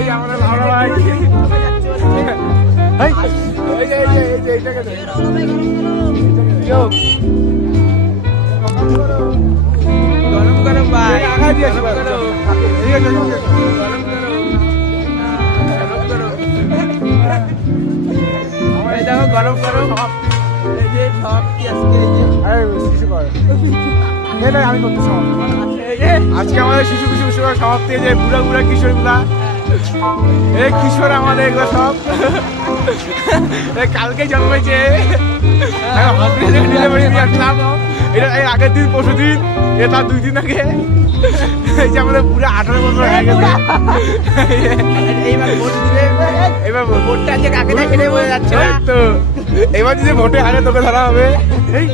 এই আমাদের লাউড়া ভাই গরম গরম ভাই দেখো গরম গরম আমি করতেছি আজকে আমাদের শিশু কিশোর উৎসবের সমাপ্তি যে বুড়া বুড়া কিশোর গুলা এই কিশোর আমাদের এগুলো সব কালকে জন্মেছে এটা এই আগের দিন পরশু দিন এটা 2 দিন আগে এই যে আমাদের পুরো 18 বছর হয়ে গেছে এবার ভোটটা যে কাকে দেখে বোঝা যাচ্ছে না তো এবার যদি ভোটে হারে তোকে ধরা হবে এই